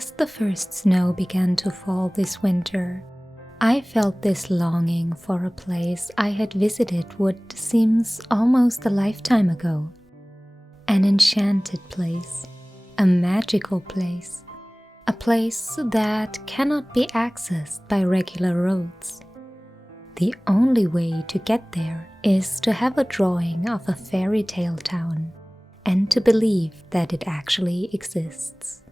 As the first snow began to fall this winter, I felt this longing for a place I had visited what seems almost a lifetime ago. An enchanted place, a magical place, a place that cannot be accessed by regular roads. The only way to get there is to have a drawing of a fairy tale town and to believe that it actually exists.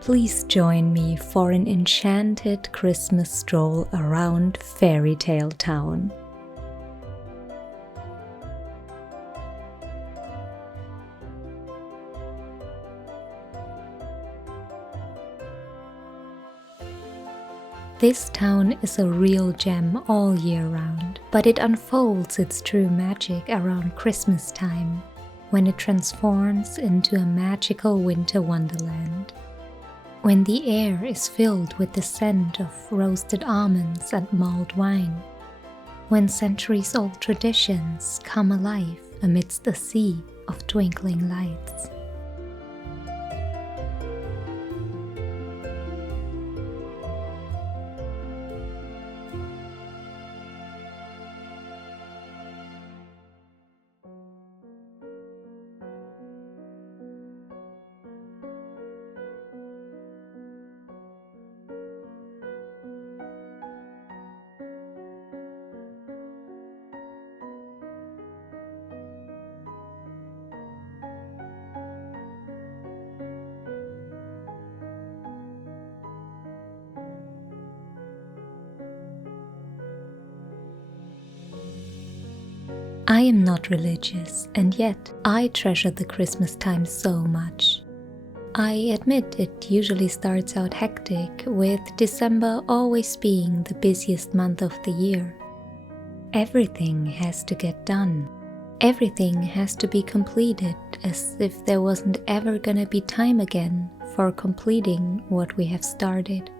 Please join me for an enchanted Christmas stroll around Fairytale Town. This town is a real gem all year round, but it unfolds its true magic around Christmas time, when it transforms into a magical winter wonderland. When the air is filled with the scent of roasted almonds and mulled wine. When centuries-old traditions come alive amidst a sea of twinkling lights. I am not religious, and yet I treasure the Christmas time so much. I admit it usually starts out hectic, with December always being the busiest month of the year. Everything has to get done. Everything has to be completed, as if there wasn't ever gonna be time again for completing what we have started.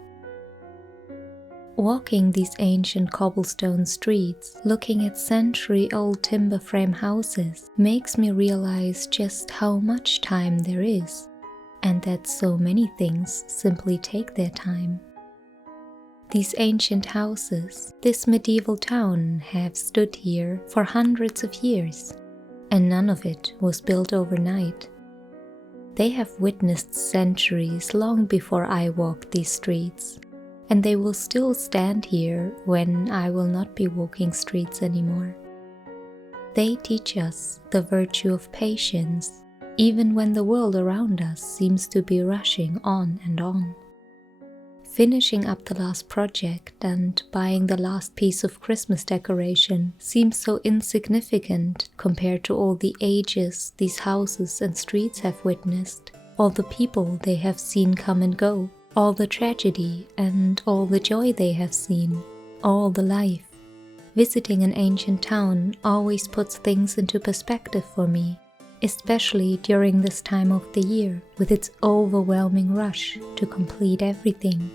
Walking these ancient cobblestone streets, looking at century-old timber frame houses, makes me realize just how much time there is, and that so many things simply take their time. These ancient houses, this medieval town, have stood here for hundreds of years, and none of it was built overnight. They have witnessed centuries long before I walked these streets, and they will still stand here when I will not be walking streets anymore. They teach us the virtue of patience, even when the world around us seems to be rushing on and on. Finishing up the last project and buying the last piece of Christmas decoration seems so insignificant compared to all the ages these houses and streets have witnessed, all the people they have seen come and go, all the tragedy and all the joy they have seen, all the life. Visiting an ancient town always puts things into perspective for me, especially during this time of the year with its overwhelming rush to complete everything.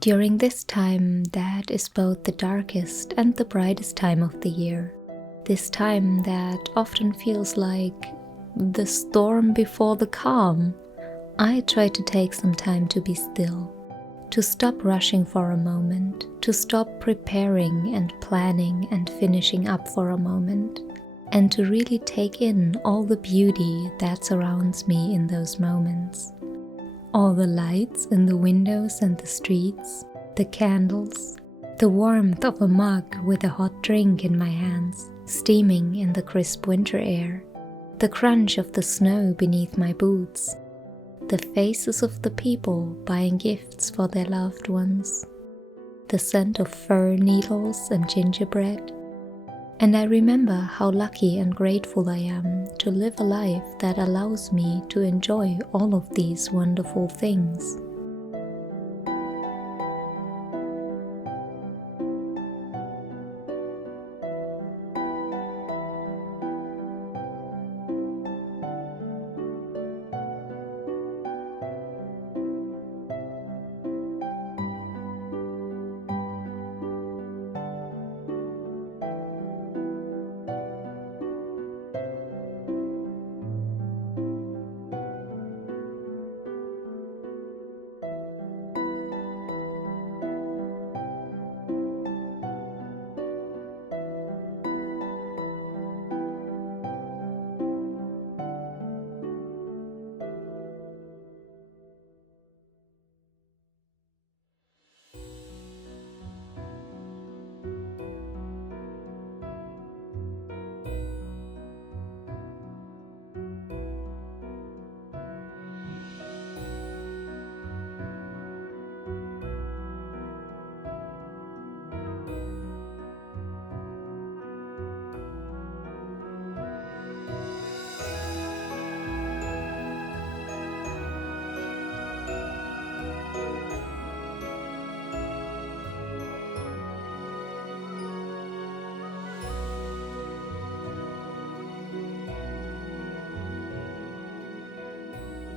During this time that is both the darkest and the brightest time of the year. This time that often feels like the storm before the calm. I try to take some time to be still, to stop rushing for a moment, to stop preparing and planning and finishing up for a moment, and to really take in all the beauty that surrounds me in those moments. All the lights in the windows and the streets, the candles, the warmth of a mug with a hot drink in my hands, steaming in the crisp winter air, the crunch of the snow beneath my boots, the faces of the people buying gifts for their loved ones, the scent of fir needles and gingerbread. And I remember how lucky and grateful I am to live a life that allows me to enjoy all of these wonderful things.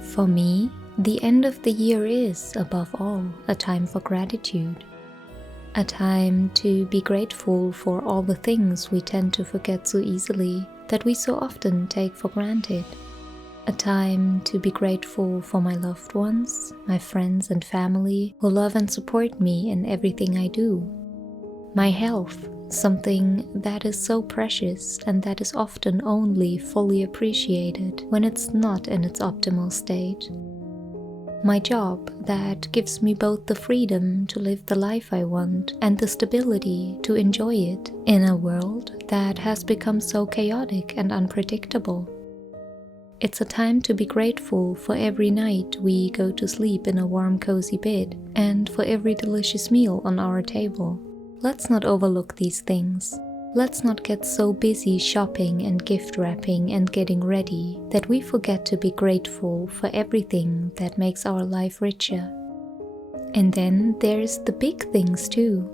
For me, the end of the year is, above all, a time for gratitude. A time to be grateful for all the things we tend to forget so easily, that we so often take for granted. A time to be grateful for my loved ones, my friends and family who love and support me in everything I do. My health, something that is so precious and that is often only fully appreciated when it's not in its optimal state. My job that gives me both the freedom to live the life I want and the stability to enjoy it in a world that has become so chaotic and unpredictable. It's a time to be grateful for every night we go to sleep in a warm, cozy bed and for every delicious meal on our table. Let's not overlook these things. Let's not get so busy shopping and gift wrapping and getting ready that we forget to be grateful for everything that makes our life richer. And then there's the big things too.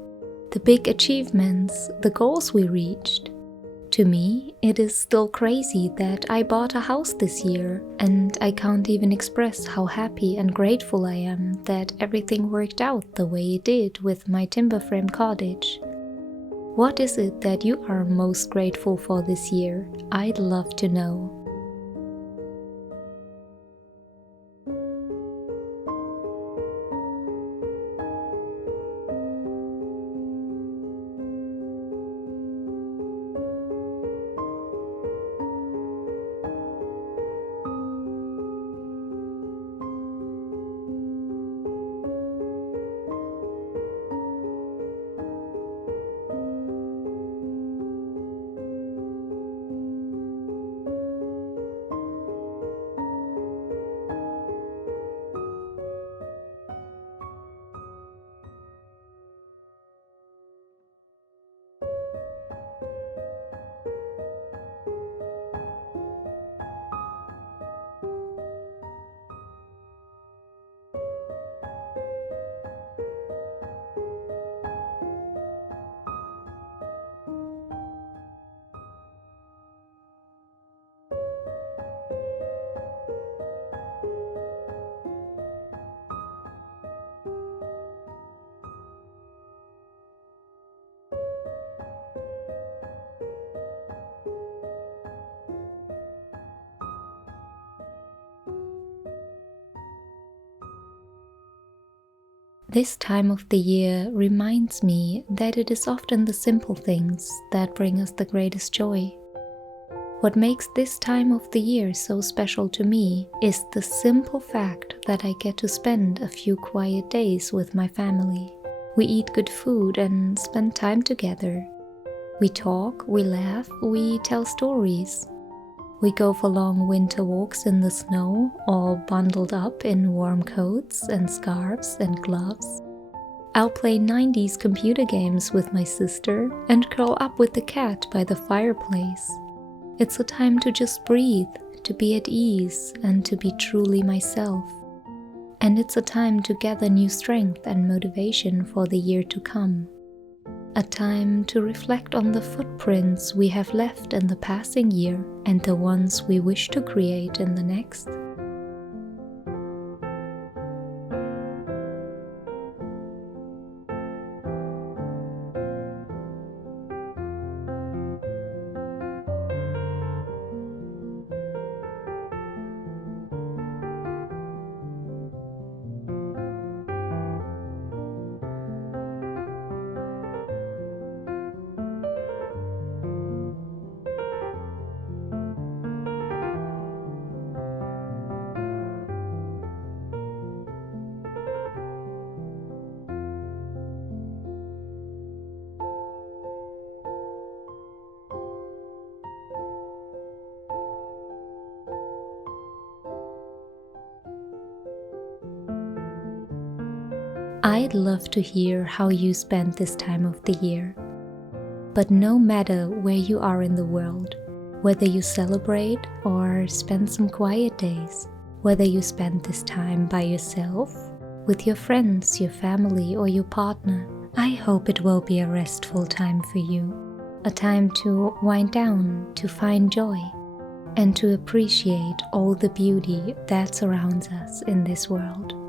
The big achievements, the goals we reached. To me, it is still crazy that I bought a house this year, and I can't even express how happy and grateful I am that everything worked out the way it did with my timberframe cottage. What is it that you are most grateful for this year? I'd love to know. This time of the year reminds me that it is often the simple things that bring us the greatest joy. What makes this time of the year so special to me is the simple fact that I get to spend a few quiet days with my family. We eat good food and spend time together. We talk, we laugh, we tell stories. We go for long winter walks in the snow, all bundled up in warm coats and scarves and gloves. I'll play 90s computer games with my sister and curl up with the cat by the fireplace. It's a time to just breathe, to be at ease, and to be truly myself. And it's a time to gather new strength and motivation for the year to come. A time to reflect on the footprints we have left in the passing year and the ones we wish to create in the next. I'd love to hear how you spend this time of the year. But no matter where you are in the world, whether you celebrate or spend some quiet days, whether you spend this time by yourself, with your friends, your family, or your partner, I hope it will be a restful time for you, a time to wind down, to find joy, and to appreciate all the beauty that surrounds us in this world.